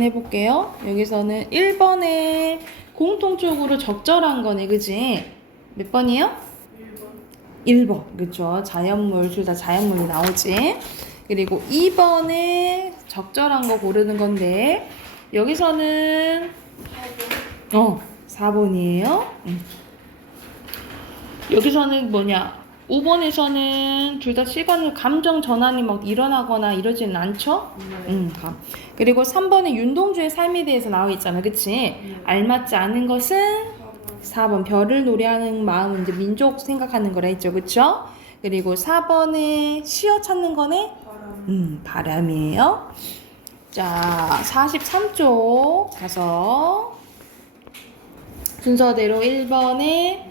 해볼게요. 여기서는 1번에 공통적으로 적절한 거네, 그지? 몇 번이요? 1번. 그쵸. 자연물, 둘 다 자연물이 나오지. 그리고 2번에 적절한 거 고르는 건데, 여기서는 4번이에요. 여기서는 뭐냐? 5번에서는 둘 다 시간을 감정 전환이 막 일어나거나 이러지는 않죠? 그리고 3번은 윤동주의 삶에 대해서 나와 있잖아, 그치? 알맞지 않은 것은 4번 별을 노래하는 마음은 이제 민족 생각하는 거라 했죠, 그쵸? 그리고 4번에 시어 찾는 거네? 바람이에요. 자, 43쪽 가서 순서대로 1번에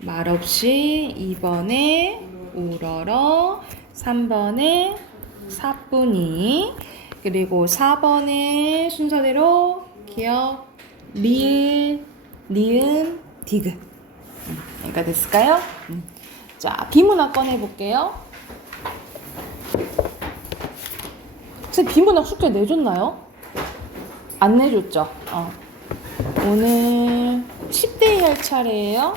말없이, 2번에 우러러, 3번에 사뿐히, 그리고 4번에 순서대로 기억, 리을, 니은, 디귿. 여기가 됐을까요? 자, 비문학 꺼내볼게요. 선생님, 비문학 숙제 내줬나요? 안 내줬죠? 오늘 10대 할 차례예요.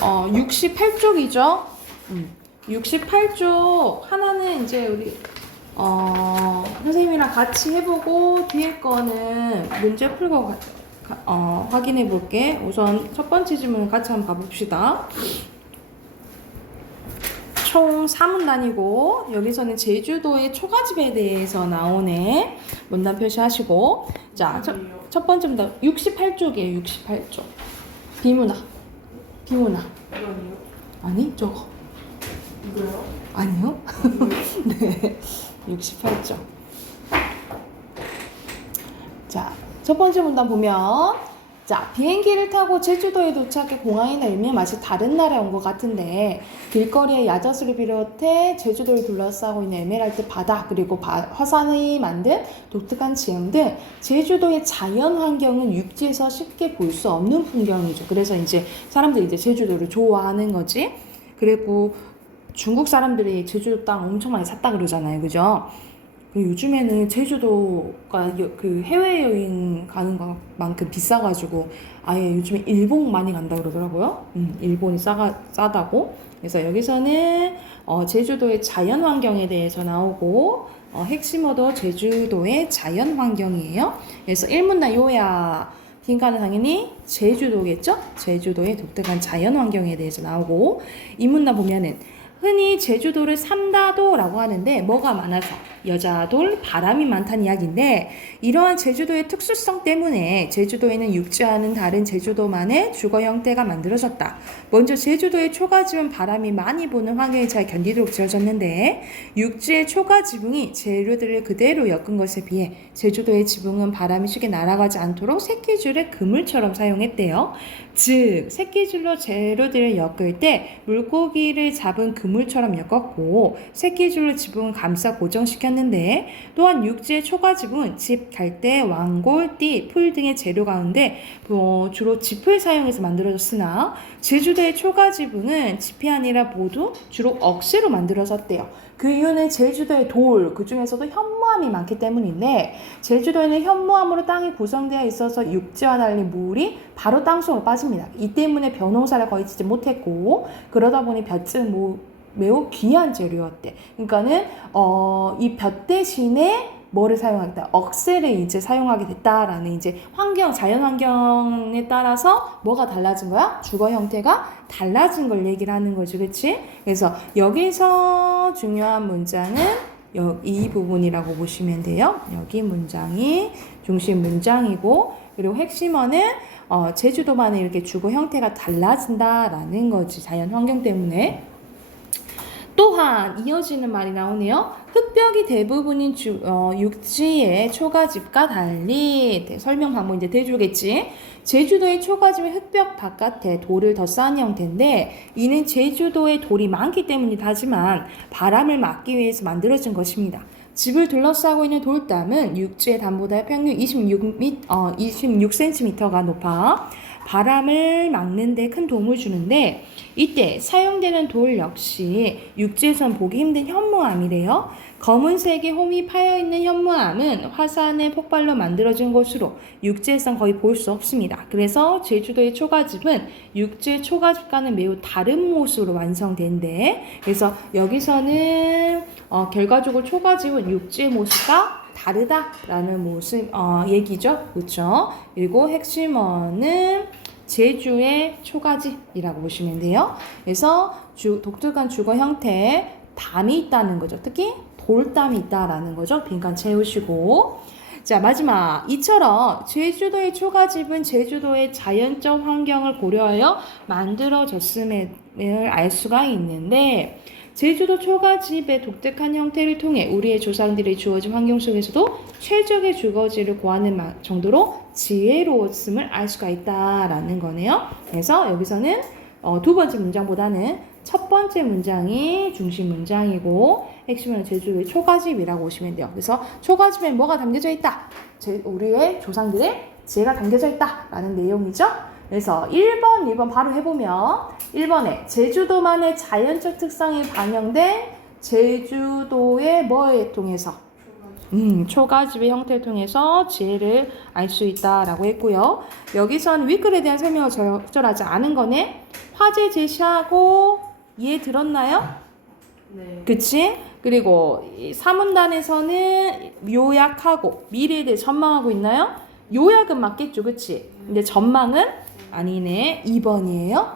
68쪽이죠. 68쪽 하나는 이제 우리 선생님이랑 같이 해보고 뒤에 거는 문제 풀고 확인해 볼게. 우선 첫 번째 질문 같이 한번 봐봅시다. 총 4문단이고 여기서는 제주도의 초가집에 대해서 나오네. 문단 표시하시고, 자, 첫 번째 문단 68쪽이에요. 68쪽 비문학. 아니, 저거. 이거요? 아니요. 네. 68쪽. 자, 첫 번째 문단 보면, 자, 비행기를 타고 제주도에 도착해 공항에 내리면 마치 다른 나라에 온 것 같은데 길거리에 야자수를 비롯해 제주도를 둘러싸고 있는 에메랄드 바다, 그리고 화산이 만든 독특한 지형 등 제주도의 자연 환경은 육지에서 쉽게 볼 수 없는 풍경이죠. 그래서 이제 사람들이 이제 제주도를 좋아하는 거지. 그리고 중국 사람들이 제주도 땅 엄청 많이 샀다 그러잖아요, 그죠? 요즘에는 제주도가 그 해외여행 가는 것만큼 비싸가지고 아예 요즘에 일본 많이 간다 그러더라고요. 일본이 싸다고. 그래서 여기서는 제주도의 자연 환경에 대해서 나오고, 핵심어도 제주도의 자연 환경이에요. 그래서 1문단 요야. 빈칸은 당연히 제주도겠죠? 제주도의 독특한 자연 환경에 대해서 나오고, 2문단 보면은 흔히 제주도를 삼다도라고 하는데 뭐가 많아서 여자돌, 바람이 많다는 이야기인데, 이러한 제주도의 특수성 때문에 제주도에는 육지와는 다른 제주도만의 주거 형태가 만들어졌다. 먼저 제주도의 초가지붕은 바람이 많이 부는 환경에 잘 견디도록 지어졌는데, 육지의 초가지붕이 재료들을 그대로 엮은 것에 비해 제주도의 지붕은 바람이 쉽게 날아가지 않도록 새끼줄을 그물처럼 사용했대요. 즉, 새끼줄로 재료들을 엮을 때 물고기를 잡은 그물처럼 엮었고, 새끼줄로 지붕을 감싸 고정시켰는데, 또한 육지의 초가지붕은 집, 갈대, 왕골, 띠, 풀 등의 재료 가운데 주로 짚을 사용해서 만들어졌으나, 제주도의 초가지붕은 짚이 아니라 모두 주로 억새로 만들어졌대요. 그 이유는 제주도의 돌, 그 중에서도 현무암이 많기 때문인데, 제주도에는 현무암으로 땅이 구성되어 있어서 육지와 달리 물이 바로 땅속으로 빠집니다. 이 때문에 벼농사를 거의 짓지 못했고, 그러다 보니 볕은 매우 귀한 재료였대. 그러니까는 이 볕 대신에 뭐를 사용하겠다? 억새를 이제 사용하게 됐다라는 이제 자연 환경에 따라서 뭐가 달라진 거야? 주거 형태가 달라진 걸 얘기를 하는 거지, 그치? 그래서 여기서 중요한 문장은 이 부분이라고 보시면 돼요. 여기 문장이 중심 문장이고, 그리고 핵심어는 제주도만의 이렇게 주거 형태가 달라진다라는 거지, 자연 환경 때문에. 또한 이어지는 말이 나오네요. 흙벽이 대부분인 육지의 초가집과 달리, 설명 방법 이제 대주겠지. 제주도의 초가집은 흙벽 바깥에 돌을 더 쌓은 형태인데, 이는 제주도에 돌이 많기 때문이긴 하지만 바람을 막기 위해서 만들어진 것입니다. 집을 둘러싸고 있는 돌담은 육지의 담보다 평균 26cm가 높아 바람을 막는 데 큰 도움을 주는데, 이때 사용되는 돌 역시 육지에선 보기 힘든 현무암이래요. 검은색의 홈이 파여있는 현무암은 화산의 폭발로 만들어진 것으로 육지에선 거의 볼 수 없습니다. 그래서 제주도의 초가집은 육지의 초가집과는 매우 다른 모습으로 완성된대. 그래서 여기서는 결과적으로 초가집은 육지의 모습과 다르다라는 모습 얘기죠. 그렇죠? 그리고 핵심어는 제주의 초가집이라고 보시면 돼요. 그래서 독특한 주거 형태에 담이 있다는 거죠. 특히 돌담이 있다라는 거죠. 빈칸 채우시고. 자, 마지막. 이처럼 제주도의 초가집은 제주도의 자연적 환경을 고려하여 만들어졌음을 알 수가 있는데, 제주도 초가집의 독특한 형태를 통해 우리의 조상들이 주어진 환경 속에서도 최적의 주거지를 구하는 정도로 지혜로웠음을 알 수가 있다라는 거네요. 그래서 여기서는 두 번째 문장보다는 첫 번째 문장이 중심 문장이고 핵심은 제주도의 초가집이라고 보시면 돼요. 그래서 초가집에 뭐가 담겨져 있다? 우리의 조상들의 지혜가 담겨져 있다라는 내용이죠. 그래서 1번, 2번 바로 해보면 1번에 제주도만의 자연적 특성이 반영된 제주도의 뭐에 통해서? 초가집의 형태를 통해서 지혜를 알 수 있다라고 했고요. 여기서는 윗글에 대한 설명을 적절하지 않은 거네. 화제 제시하고 이해 들었나요? 네. 그치? 그리고 3문단에서는 요약하고 미래에 대해 전망하고 있나요? 요약은 맞겠죠, 그치? 근데 전망은 아니네. 2번이에요.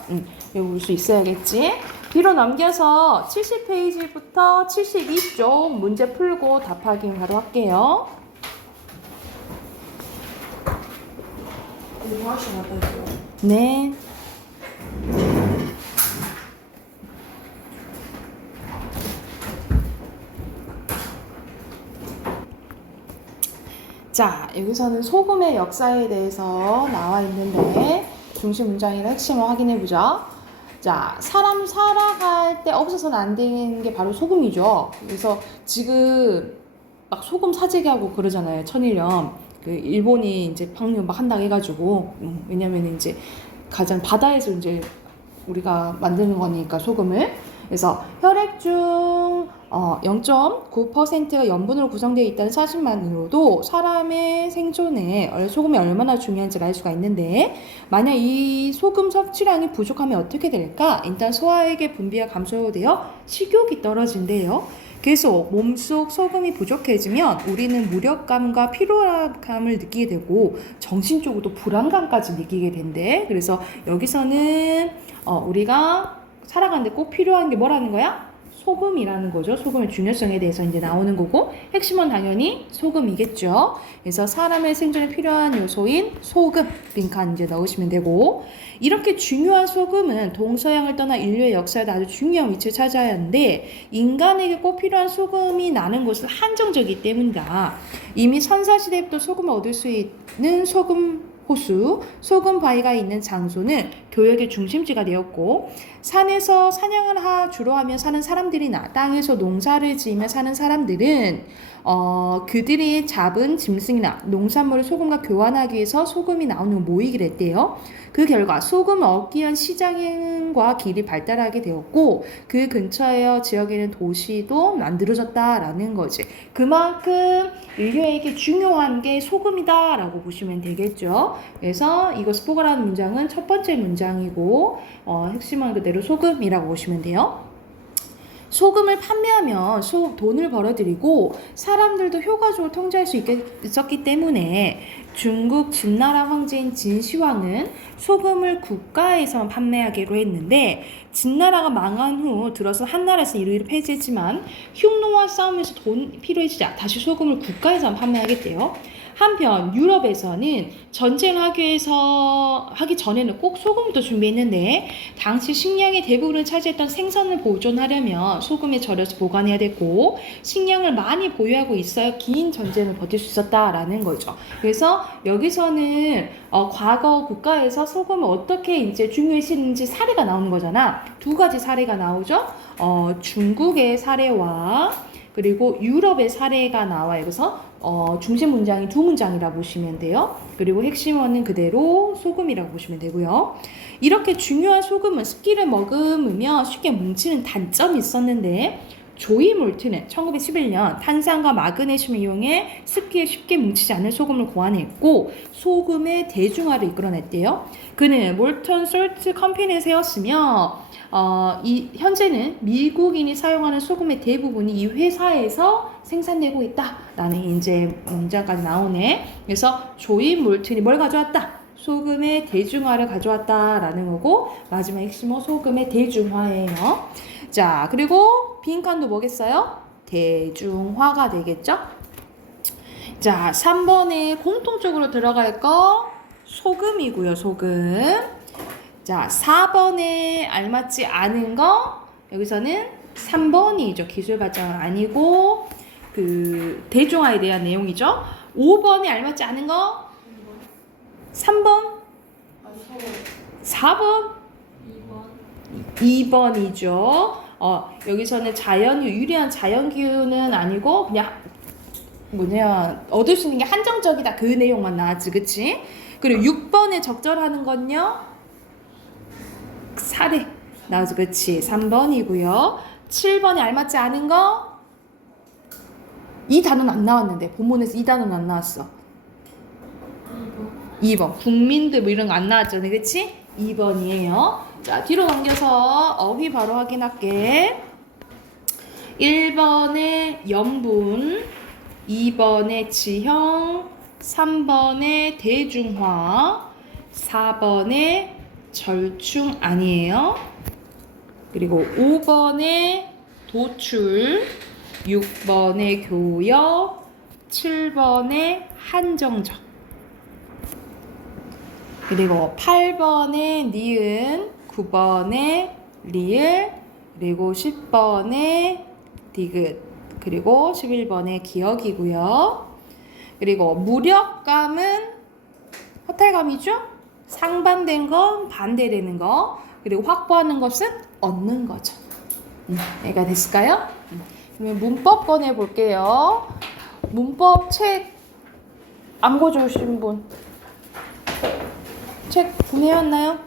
여기 볼 수 있어야겠지. 뒤로 넘겨서 70페이지부터 72쪽 문제 풀고 답하기 바로 할게요. 이거 하나씩 갖다 줘요. 네. 자, 여기서는 소금의 역사에 대해서 나와 있는데 중심 문장이랑 핵심을 확인해 보죠. 자, 사람 살아갈 때 없어서는 안 되는 게 바로 소금이죠. 그래서 지금 막 소금 사재기 하고 그러잖아요. 천일염. 그 일본이 이제 방류 막 한다고 해가지고 왜냐면 이제 가장 바다에서 이제 우리가 만드는 거니까 소금을. 그래서 혈액 중 0.9%가 염분으로 구성되어 있다는 사실만으로도 사람의 생존에 소금이 얼마나 중요한지를 알 수가 있는데, 만약 이 소금 섭취량이 부족하면 어떻게 될까? 일단 소화액의 분비가 감소되어 식욕이 떨어진대요. 그래서 몸속 소금이 부족해지면 우리는 무력감과 피로감을 느끼게 되고 정신적으로도 불안감까지 느끼게 된대. 그래서 여기서는 우리가 살아가는데 꼭 필요한 게 뭐라는 거야? 소금이라는 거죠. 소금의 중요성에 대해서 이제 나오는 거고, 핵심은 당연히 소금이겠죠. 그래서 사람의 생존에 필요한 요소인 소금, 빈칸 이제 넣으시면 되고, 이렇게 중요한 소금은 동서양을 떠나 인류의 역사에도 아주 중요한 위치를 차지해야 하는데, 인간에게 꼭 필요한 소금이 나는 곳은 한정적이기 때문이다. 이미 선사시대부터 소금을 얻을 수 있는 소금 호수, 소금 바위가 있는 장소는 교역의 중심지가 되었고, 산에서 사냥을 주로 하며 사는 사람들이나 땅에서 농사를 지으며 사는 사람들은 그들이 잡은 짐승이나 농산물을 소금과 교환하기 위해서 소금이 나오는 모이기를 했대요. 그 결과 소금을 얻기 위한 시장과 길이 발달하게 되었고, 그 근처의 지역에는 도시도 만들어졌다라는 거지. 그만큼 인류에게 중요한 게 소금이다라고 보시면 되겠죠. 그래서 이거 스포가라는 문장은 첫 번째 문장이고, 핵심은 그대로 소금이라고 보시면 돼요. 소금을 판매하면 돈을 벌어들이고 사람들도 효과적으로 통제할 수 있었기 때문에 중국 진나라 황제인 진시황은 소금을 국가에서 판매하기로 했는데, 진나라가 망한 후 들어서 한나라에서 이를 폐지했지만 흉노와 싸우면서 돈 필요해지자 다시 소금을 국가에서 판매하겠대요. 한편 유럽에서는 전쟁을 하기 전에는 꼭 소금부터 준비했는데, 당시 식량의 대부분을 차지했던 생선을 보존하려면 소금에 절여서 보관해야 됐고, 식량을 많이 보유하고 있어야 긴 전쟁을 버틸 수 있었다라는 거죠. 그래서 여기서는 과거 국가에서 소금을 어떻게 이제 중요시했는지 사례가 나오는 거잖아. 두 가지 사례가 나오죠. 중국의 사례와 그리고 유럽의 사례가 나와요. 그래서 중심 문장이 두 문장이라고 보시면 돼요. 그리고 핵심어는 그대로 소금이라고 보시면 되고요. 이렇게 중요한 소금은 습기를 머금으면 쉽게 뭉치는 단점이 있었는데 조이몰트는 1911년 탄산과 마그네슘을 이용해 습기에 쉽게 뭉치지 않는 소금을 고안했고 소금의 대중화를 이끌어냈대요. 그는 몰턴 솔트 컴퍼니에 세웠으며 현재는 미국인이 사용하는 소금의 대부분이 이 회사에서 생산되고 있다라는 이제 문장까지 나오네. 그래서 조이몰튼이 뭘 가져왔다? 소금의 대중화를 가져왔다라는 거고 마지막 핵심은 소금의 대중화예요. 자, 그리고 빈칸도 뭐겠어요? 대중화가 되겠죠? 자, 3번에 공통적으로 들어갈 거 소금이고요. 소금. 자, 4번에 알맞지 않은 거 여기서는 3번이죠. 기술 발전은 아니고 그 대중화에 대한 내용이죠. 5번에 알맞지 않은 거 3번, 4번, 2번이죠. 여기서는 유리한 자연기후는 아니고 그냥 얻을 수 있는 게 한정적이다. 그 내용만 나왔지, 그치? 그리고 6번에 적절하는 건요. 사례 나와서 그치. 3번이고요. 7번에 알맞지 않은 거 이 단어는 안 나왔는데 본문에서 이 단어는 안 나왔어. 2번 국민들 뭐 이런 거 안 나왔잖아요, 그치? 2번이에요. 자, 뒤로 넘겨서 어휘 바로 확인할게. 1번에 염분, 2번에 지형, 3번에 대중화, 4번에 절충 아니에요. 그리고 5번에 도출, 6번에 교역, 7번에 한정적. 그리고 8번에 니은, 9번에 리을, 그리고 10번에 디귿, 그리고 11번에 기억이고요. 그리고 무력감은 허탈감이죠? 상반된 건 반대되는 거. 그리고 확보하는 것은 얻는 거죠. 이해가 됐을까요? 그러면 문법 꺼내 볼게요. 문법 책 안 가져오신 분? 책 구매해왔나요?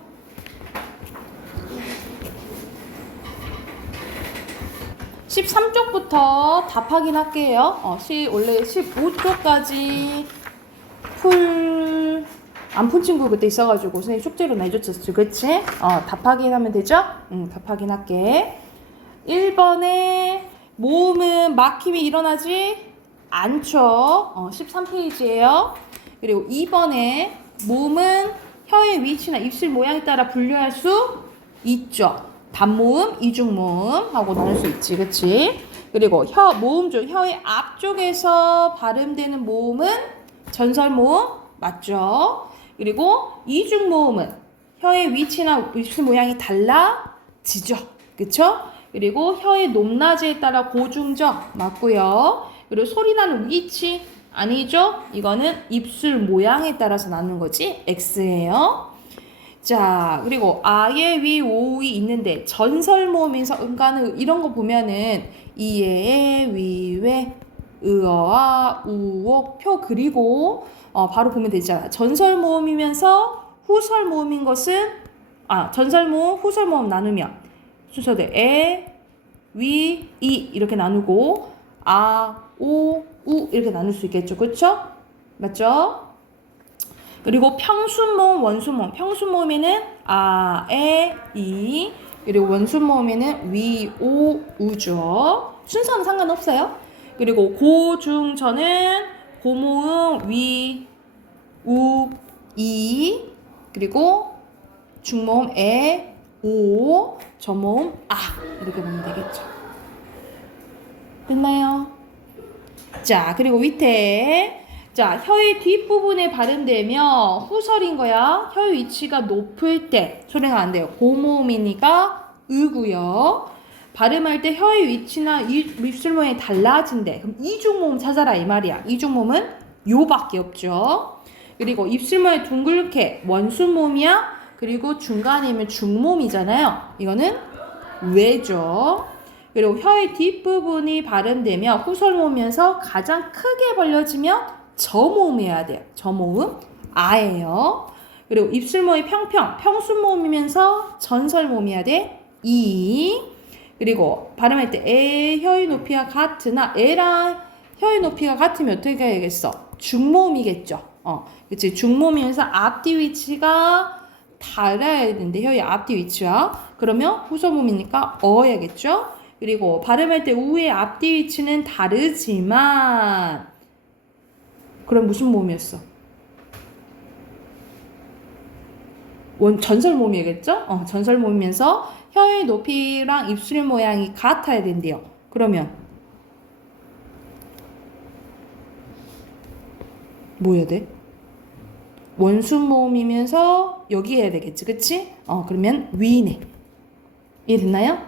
(13쪽부터) 답 확인할게요. 원래 15쪽까지 안 푼 친구 그때 있어가지고 선생님 숙제로 내줬었죠, 그치? 답 확인하면 되죠? 답 확인할게. 1번에 모음은 막힘이 일어나지 않죠. 13페이지예요. 그리고 2번에 모음은 혀의 위치나 입술 모양에 따라 분류할 수 있죠. 단모음, 이중모음 하고 나눌 수 있지, 그치? 그리고 모음 중 혀의 앞쪽에서 발음되는 모음은 전설모음 맞죠? 그리고 이중모음은 혀의 위치나 입술 모양이 달라지죠, 그쵸? 그리고 혀의 높낮이에 따라 고중적 맞고요. 그리고 소리 나는 위치 아니죠? 이거는 입술 모양에 따라서 나누는 거지. X예요. 자, 그리고 아예 위 오이 있는데 전설 모음에서 은가는 이런 거 보면은 이에 위외 의어와 우옥 표 그리고 바로 보면 되잖아. 전설 모음이면서 후설 모음인 것은 전설 모음, 후설 모음 나누면 순서대로 위, 이 이렇게 나누고 오, 우 이렇게 나눌 수 있겠죠. 그쵸? 맞죠? 그리고 평순모음, 원순모음. 평순모음에는 이 그리고 원순모음에는 위, 오, 우죠. 순서는 상관없어요. 그리고 고중저는 고모음 위, 우, 이 그리고 중모음 오, 저모음 이렇게 보면 되겠죠. 됐나요? 자, 그리고 밑에 혀의 뒷부분에 발음되면 후설인 거야. 혀의 위치가 높을 때 소리가 안 돼요. 고모음이니까 으고요. 발음할 때 혀의 위치나 입술 모양이 달라진대. 그럼 이중모음 찾아라 이 말이야. 이중모음은 요밖에 없죠. 그리고 입술 모양이 둥글게 원순모음이야. 그리고 중간이면 중모음이잖아요. 이거는 외죠. 그리고 혀의 뒷부분이 발음되며 후설모음에서 가장 크게 벌려지면 저모음 해야 돼요. 저모음 아예요. 그리고 입술 모음이 평평, 평순 모음이면서 전설 모음이어야 돼. 이. 그리고 발음할 때 에 혀의 높이가 같으나 에랑 혀의 높이가 같으면 어떻게 해야겠어? 중모음이겠죠. 그치. 중모음이면서 앞뒤 위치가 달라야 되는데 혀의 앞뒤 위치와 그러면 후소모음이니까 어야겠죠. 그리고 발음할 때 우의 앞뒤 위치는 다르지만 그럼 무슨 모음이었어? 전설 모음이겠죠? 전설 모음이면서 혀의 높이랑 입술 모양이 같아야 된대요. 그러면 뭐 해야 돼? 원순 모음이면서 여기 해야 되겠지, 그치? 그러면 위네. 이해됐나요?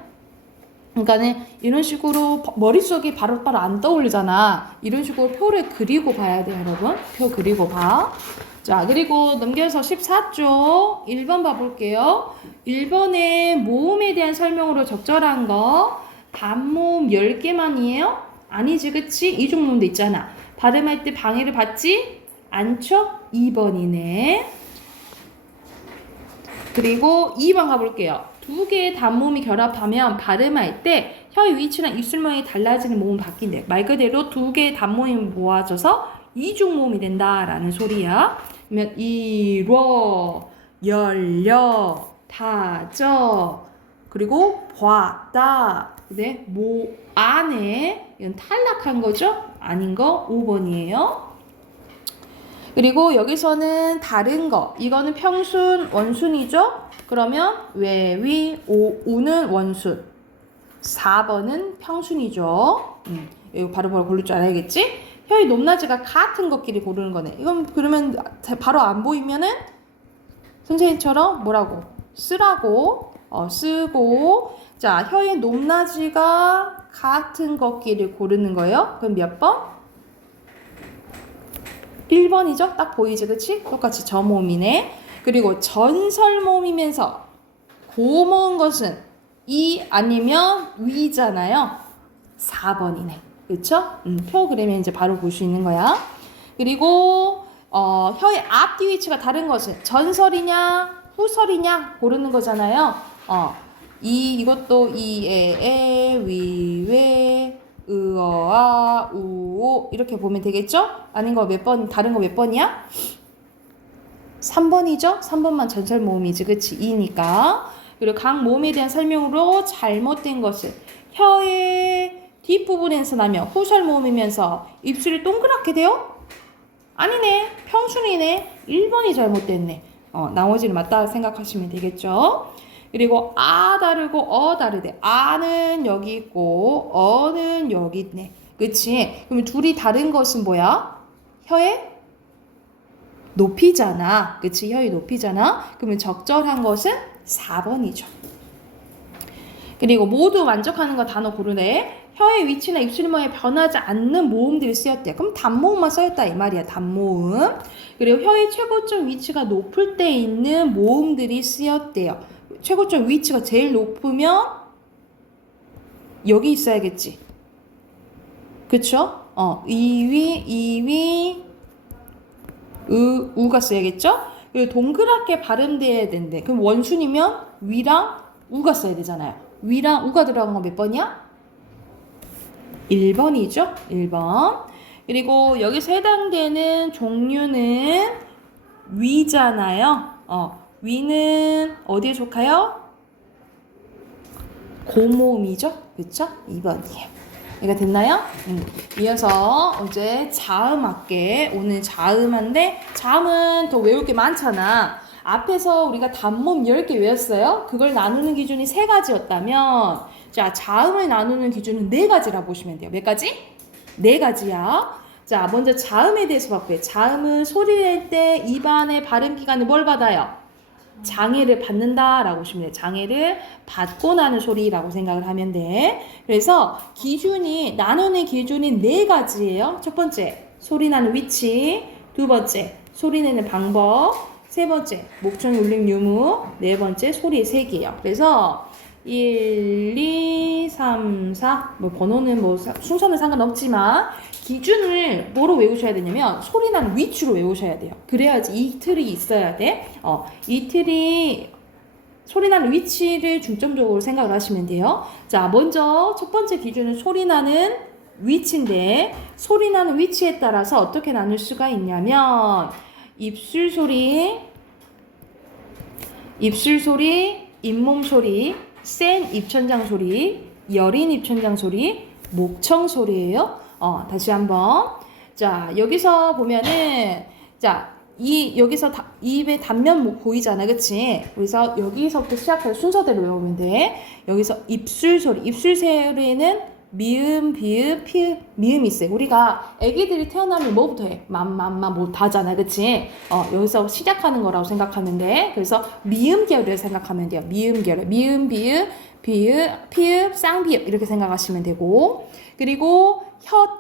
그러니까는 이런 식으로 머릿속에 바로바로 안 떠올리잖아. 이런 식으로 표를 그리고 봐야 돼요, 여러분. 표 그리고 봐. 자, 그리고 넘겨서 14쪽 1번 봐볼게요. 1번에 모음에 대한 설명으로 적절한 거 단모음 10개만이에요? 아니지, 그치? 이중모음도 있잖아. 발음할 때 방해를 받지 않죠? 2번이네. 그리고 2번 가볼게요. 두 개의 단모음이 결합하면 발음할 때 혀의 위치랑 입술 모양이 달라지는 모음 바뀐대. 말 그대로 두 개의 단모음이 모아져서 이중모음이 된다라는 소리야. 그러면 이뤄, 열려, 다져, 그리고 봤다. 근데 뭐 안에 이건 탈락한 거죠? 아닌 거 5번이에요. 그리고 여기서는 다른 거. 이거는 평순, 원순이죠? 그러면 외위, 우는 원순. 4번은 평순이죠. 이거 바로바로 고를 줄 알아야겠지? 혀의 높낮이가 같은 것끼리 고르는 거네. 이건 그러면 바로 안 보이면은 선생님처럼 뭐라고? 쓰라고. 쓰고. 자, 혀의 높낮이가 같은 것끼리 고르는 거예요. 그럼 몇 번? 1번이죠? 딱 보이지, 그치? 똑같이 저모음이네. 그리고 전설모음이면서 고모은 것은 이 아니면 위잖아요. 4번이네. 그쵸? 표 그리면 이제 바로 볼 수 있는 거야. 그리고 혀의 앞뒤 위치가 다른 것은 전설이냐 후설이냐 고르는 거잖아요. 이것도 이에 위외 으어아 우오 이렇게 보면 되겠죠? 아닌 거 몇 번, 다른 거 몇 번이야? 3번이죠? 3번만 전설 모음이지, 그치? 2니까. 그리고 각 모음에 대한 설명으로 잘못된 것은 혀의 뒷부분에서 나면 후설 모음이면서 입술이 동그랗게 돼요? 아니네. 평순이네. 1번이 잘못됐네. 나머지는 맞다 생각하시면 되겠죠? 그리고 아 다르고 다르대. 아는 여기 있고 어는 여기 있네. 그치? 그럼 둘이 다른 것은 뭐야? 혀의 높이잖아. 그치? 혀의 높이잖아. 그러면 적절한 것은 4번이죠. 그리고 모두 만족하는 거 단어 고르네. 혀의 위치나 입술 모양이 변하지 않는 모음들이 쓰였대. 그럼 단모음만 써였다 이 말이야. 단모음. 그리고 혀의 최고점 위치가 높을 때 있는 모음들이 쓰였대요. 최고점 위치가 제일 높으면 여기 있어야겠지. 그쵸? 이위 우가 써야겠죠? 그리고 동그랗게 발음돼야 된대. 그럼 원순이면 위랑 우가 써야 되잖아요. 위랑 우가 들어간 거 몇 번이야? 1번이죠? 1번. 그리고 여기서 해당되는 종류는 위잖아요. 위는 어디에 속하여? 고모음이죠? 그쵸? 2번이에요. 이거 됐나요? 이어서 이제 자음 할게. 오늘 자음한데 자음은 더 외울 게 많잖아. 앞에서 우리가 단모음 10개 외웠어요. 그걸 나누는 기준이 3가지였다면 자, 자음을 나누는 기준은 4가지라 보시면 돼요. 몇 가지? 4가지야. 자, 먼저 자음에 대해서 볼게요. 자음은 소리 낼 때 입안의 발음 기관을 뭘 받아요? 장애를 받는다라고 보시면 돼요. 장애를 받고 나는 소리라고 생각을 하면 돼. 그래서 기준이 나누는 기준이 4가지예요. 첫 번째, 소리 나는 위치. 두 번째, 소리 내는 방법. 세 번째, 목청의 울림 유무. 네 번째, 소리의 색이에요. 그래서 1, 2, 3, 4 뭐 번호는 뭐 순서는 상관없지만 기준을 뭐로 외우셔야 되냐면 소리 나는 위치로 외우셔야 돼요. 그래야지 이 틀이 있어야 돼. 이 틀이 소리 나는 위치를 중점적으로 생각을 하시면 돼요. 자, 먼저 첫 번째 기준은 소리 나는 위치인데 소리 나는 위치에 따라서 어떻게 나눌 수가 있냐면 입술 소리, 잇몸 소리, 센 입천장 소리, 여린 입천장 소리, 목청 소리예요. 다시 한번. 자, 여기서 보면은 자, 여기서 입의 단면 보이잖아, 그치? 그래서 여기서부터 시작해서 순서대로 외우면 돼. 여기서 입술 소리는 미음, 비읍, 피읍, 미음이 있어요. 우리가 애기들이 태어나면 뭐부터 해? 맘맘마 뭐 다잖아, 그치? 여기서 시작하는 거라고 생각하면 돼. 그래서 미음 계열을 생각하면 돼요. 미음 계열, 미음, 비읍, 피읍, 쌍비읍 이렇게 생각하시면 되고, 그리고 혀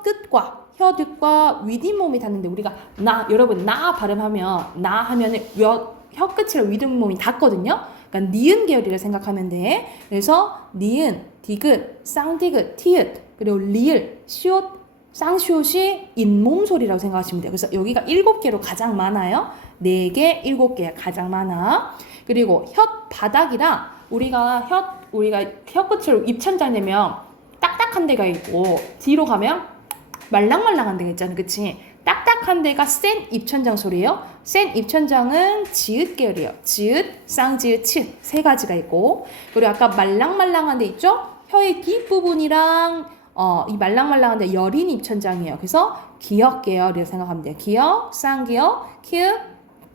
끝과 윗잇몸이 닿는데 우리가 여러분 나 발음하면 나 하면은 혀 끝이랑 윗잇몸이 닿거든요. 그러니까 니은 계열이라 생각하면 돼. 그래서 니은, 디귿, 쌍디귿, 티읕, 그리고 리을, 시옷, 쌍시옷이 잇몸 소리라고 생각하시면 돼요. 그래서 여기가 7개로 가장 많아요. 4개, 7개 가장 많아. 그리고 혓바닥이랑 우리가 혀끝으로 입천장 되면 딱딱한 데가 있고 뒤로 가면 말랑말랑한 데가 있잖아, 그치? 딱딱한 데가 센 입천장 소리예요. 센 입천장은 지읒 계열이에요. 지읒, 쌍지읒, 치읒 세 가지가 있고, 그리고 아까 말랑말랑한 데 있죠? 혀의 뒷부분이랑 이 말랑말랑한 데 여린 입천장이에요. 그래서 기역 계열이라고 생각하면 돼요. 기역, 쌍기역, 키읔,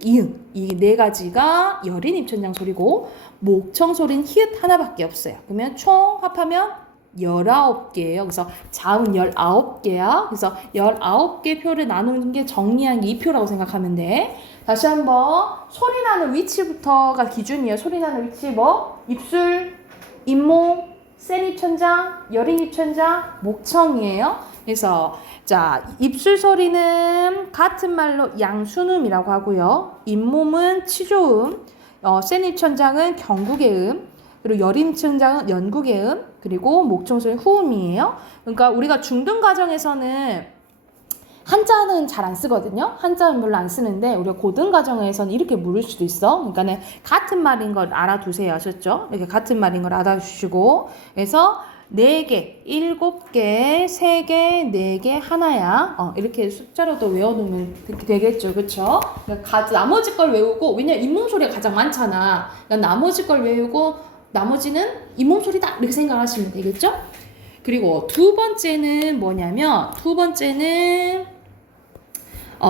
이응 이 네 가지가 여린 입천장 소리고, 목청 소리는 히읗 하나밖에 없어요. 그러면 총 합하면 19개예요. 그래서 자음 19개야. 그래서 19개 표를 나누는 게 정리한 게 이 표라고 생각하면 돼. 다시 한번 소리 나는 위치부터가 기준이에요. 소리 나는 위치 입술, 잇몸, 센 입천장, 여린 입천장, 목청이에요. 그래서 자, 입술 소리는 같은 말로 양순음이라고 하고요. 잇몸은 치조음, 센 입천장은 경국의 음, 그리고 여린 입천장은 연국의 음, 그리고 목청 소리는 후음이에요. 그러니까 우리가 중등 과정에서는 한자는 잘 안 쓰거든요. 한자는 별로 안 쓰는데 우리가 고등 과정에서는 이렇게 물을 수도 있어. 그러니까는 같은 말인 걸 알아두세요. 아셨죠? 이렇게 같은 말인 걸 알아두시고, 그래서 4개, 7개, 3개, 4개, 하나야. 이렇게 숫자로도 외워놓으면 되겠죠. 그쵸? 그러니까 나머지 걸 외우고, 왜냐면 잇몸 소리가 가장 많잖아. 그러니까 나머지 걸 외우고 나머지는 잇몸 소리다 이렇게 생각하시면 되겠죠? 그리고 두 번째는 뭐냐면, 두 번째는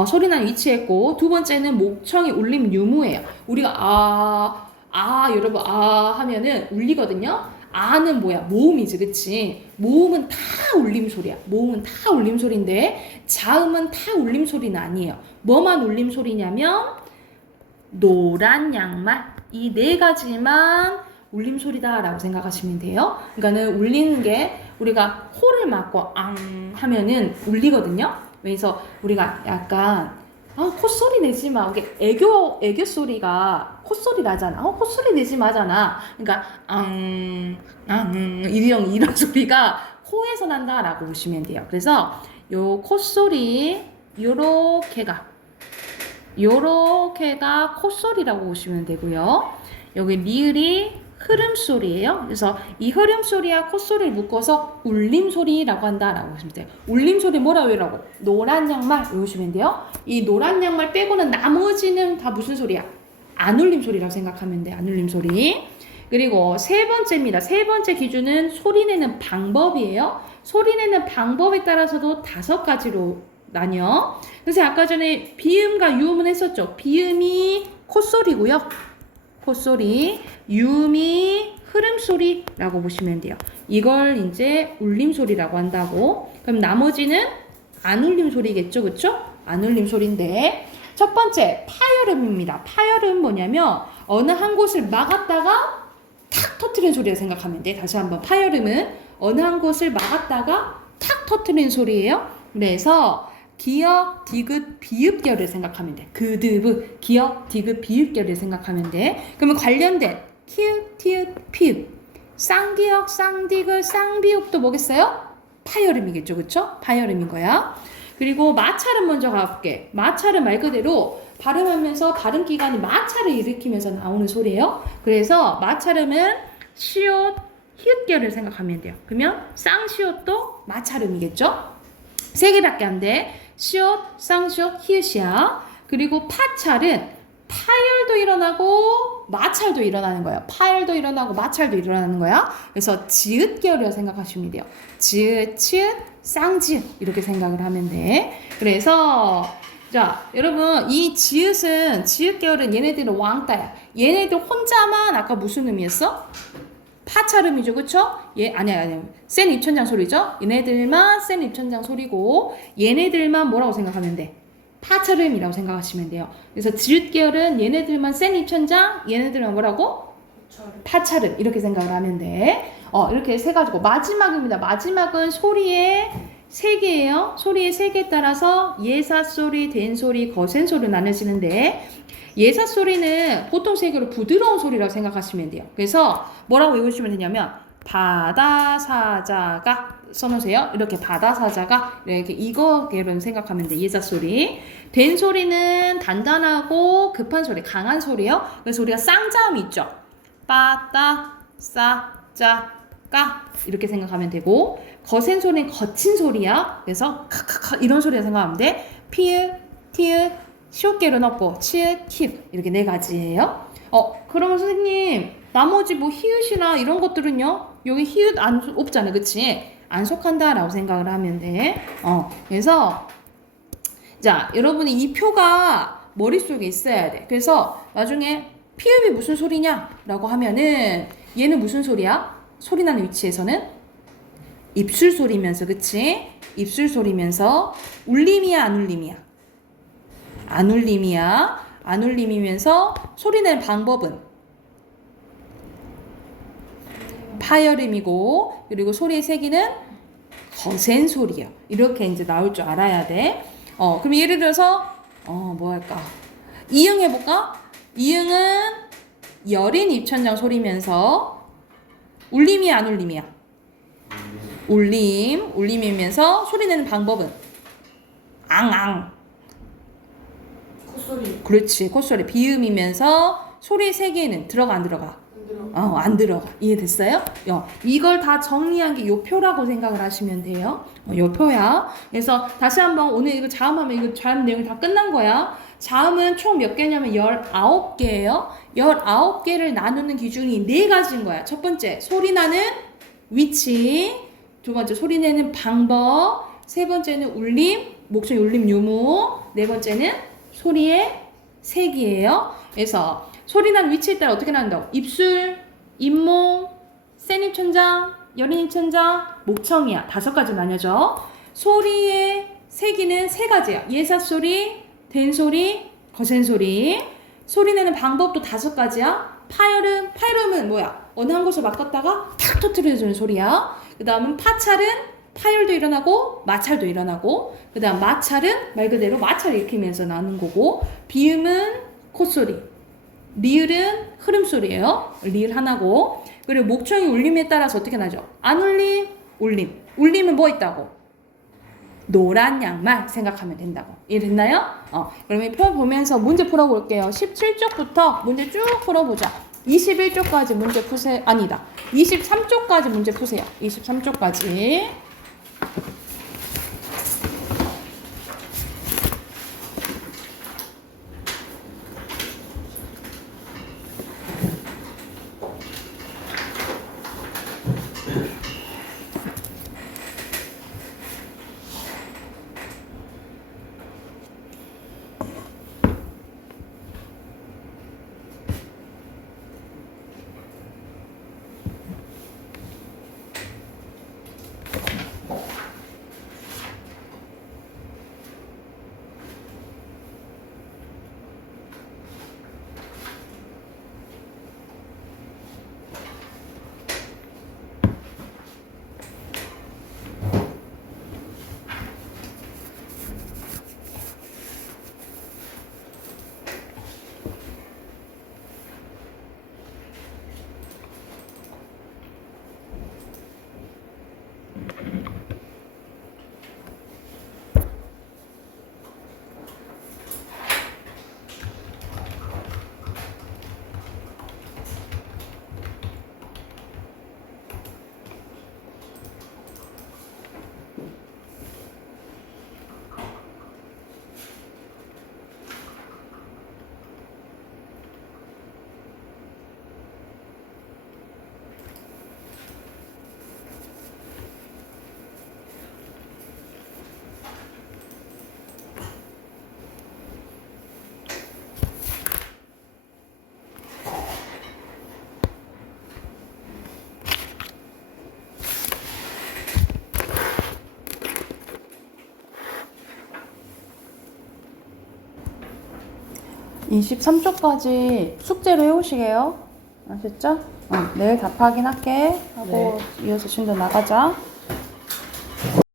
소리 나는 위치했고, 두 번째는 목청이 울림 유무예요. 우리가 여러분 하면은 울리거든요. 아는 뭐야? 모음이지, 그치? 모음은 다 울림 소리야. 모음은 다 울림 소리인데 자음은 다 울림 소리는 아니에요. 뭐만 울림 소리냐면 노란 양말, 이 4가지만 울림 소리다라고 생각하시면 돼요. 그러니까는 울리는 게 우리가 코를 막고 앙 하면은 울리거든요. 그래서 우리가 약간 콧소리 내지 마. 이게 애교 소리가 콧소리 나잖아. 콧소리 내지 마잖아. 그러니까 이런 소리가 코에서 난다라고 보시면 돼요. 그래서 요 콧소리 요렇게가 콧소리라고 보시면 되고요. 여기 리을이 흐름소리예요. 그래서 이 흐름소리와 콧소리를 묶어서 울림소리라고 한다라고 보시면 돼요. 울림소리 뭐라 외우라고? 노란 양말 외우시면 돼요. 이 노란 양말 빼고는 나머지는 다 무슨 소리야? 안 울림 소리라고 생각하면 돼요. 안 울림 소리. 그리고 세 번째입니다. 세 번째 기준은 소리 내는 방법이에요. 소리 내는 방법에 따라서도 5가지로 나뉘어. 그래서 아까 전에 비음과 유음은 했었죠. 비음이 콧소리고요. 콧소리, 유음이 흐름소리라고 보시면 돼요. 이걸 이제 울림소리라고 한다고. 그럼 나머지는 안 울림소리겠죠, 그쵸? 안 울림소리인데, 첫 번째 파열음입니다. 파열음 뭐냐면 어느 한 곳을 막았다가 탁 터트리는 소리라 생각하면 돼. 다시 한번, 파열음은 어느 한 곳을 막았다가 탁 터트리는 소리예요. 그래서 기역, 디귿, 비읍 계열을 생각하면 돼. 그드브, 기역, 디귿, 비읍 계열을 생각하면 돼. 그러면 관련된 키읔, 티읕, 피읍, 쌍기역, 쌍디귿, 쌍비읍도 뭐겠어요? 파열음이겠죠, 그쵸? 파열음인 거야. 그리고 마찰은 먼저 가볼게. 마찰은 말 그대로 발음하면서 발음 기관이 마찰을 일으키면서 나오는 소리예요. 그래서 마찰음은 시옷, 히읗결을 생각하면 돼요. 그러면 쌍시옷도 마찰음이겠죠? 세 개밖에 안 돼. 시옷, 쌍시옷, 히읗이야. 그리고 파찰은 파열도 일어나고 마찰도 일어나는 거예요. 파열도 일어나고 마찰도 일어나는 거야. 그래서 지읒결이라고 생각하시면 돼요. 지읒, 치읒, 쌍지읒 이렇게 생각을 하면 돼. 그래서 자 여러분 이 지읒은 지읒결은 얘네들은 왕따야. 얘네들 혼자만 아까 무슨 의미였어? 파찰음이죠, 그쵸? 아니야. 센 입천장 소리죠? 얘네들만 센 입천장 소리고, 얘네들만 뭐라고 생각하면 돼? 파찰음이라고 생각하시면 돼요. 그래서 지읒계열은 얘네들만 센 입천장, 얘네들만 뭐라고? 파찰음. 이렇게 생각을 하면 돼. 이렇게 세 가지고. 마지막입니다. 마지막은 소리의 세 개예요. 소리의 세 개에 따라서 예사소리, 된소리, 거센소리로 나눠지는데, 예사소리는 보통 세 개로 부드러운 소리라고 생각하시면 돼요. 그래서 뭐라고 외우시면 되냐면 바다사자가 써놓으세요. 이렇게 바다사자가 이렇게 이거로 생각하면 돼. 예사소리. 된소리는 단단하고 급한 소리, 강한 소리예요. 그래서 우리가 쌍자음이 있죠. 빠따 싸자 까 이렇게 생각하면 되고, 거센 소리는 거친 소리야. 그래서 카카카 이런 소리라 생각하면 돼. 피읍, 티읍, 시옷계로 넣고 치읓, 힙 이렇게 네 가지예요. 그러면 선생님 나머지 뭐 히읗이나 이런 것들은요? 여기 히읗 없잖아, 그치? 안 속한다라고 생각을 하면 돼. 그래서 자 여러분이 이 표가 머릿속에 있어야 돼. 그래서 나중에 피읍이 무슨 소리냐라고 하면은 얘는 무슨 소리야? 소리 나는 위치에서는 입술 소리면서, 그치? 입술 소리면서 울림이야, 안 울림이야? 안 울림이야. 안 울림이면서 소리 내는 방법은 파열음이고, 그리고 소리의 세기는 거센 소리야. 이렇게 이제 나올 줄 알아야 돼. 그럼 예를 들어서 뭐 할까? 이응 해볼까? 이응은 여린 입천장 소리면서 울림이야, 안 울림이야? 울림이면서 소리 내는 방법은 앙앙. 콧소리. 그렇지, 콧소리. 비음이면서 소리의 세계는 들어가, 안 들어가? 안 들어가. 이해됐어요? 이걸 다 정리한 게 요 표라고 생각을 하시면 돼요. 요 표야. 그래서 다시 한번 오늘 이거 자음하면 이거 자음 내용이 다 끝난 거야. 자음은 총 몇 개냐면 19개예요. 19개를 나누는 기준이 4가지인 거야. 첫 번째, 소리 나는 위치. 두 번째, 소리 내는 방법. 세 번째는 울림, 목소리 울림 유무. 네 번째는 소리의 색이에요. 그래서 소리 나는 위치에 따라 어떻게 나온다고? 입술, 잇몸, 센 입천장, 여린 입천장, 목청이야. 5가지 나뉘어져. 소리의 세기는 3가지야. 예사소리, 된소리, 거센소리. 소리 내는 방법도 5가지야. 파열음은 뭐야? 어느 한 곳을 바꿨다가 탁 터트려주는 소리야. 그 다음은 파찰은 파열도 일어나고 마찰도 일어나고, 그 다음 마찰은 말 그대로 마찰을 일으키면서 나는 거고, 비음은 콧소리, 리을은 흐름소리예요. 리을 하나고, 그리고 목청이 울림에 따라서 어떻게 나죠? 안 울림, 울림. 울림은 뭐 있다고? 노란 양말 생각하면 된다고. 이해됐나요? 그러면 표 보면서 문제 풀어볼게요. 17쪽부터 문제 쭉 풀어보자. 21쪽까지 문제 푸세요. 아니다. 23쪽까지 문제 푸세요. 23쪽까지. 23초까지 숙제로 해오시게요. 아셨죠? 내일 답 확인할게 하고 이어서 진도 나가자.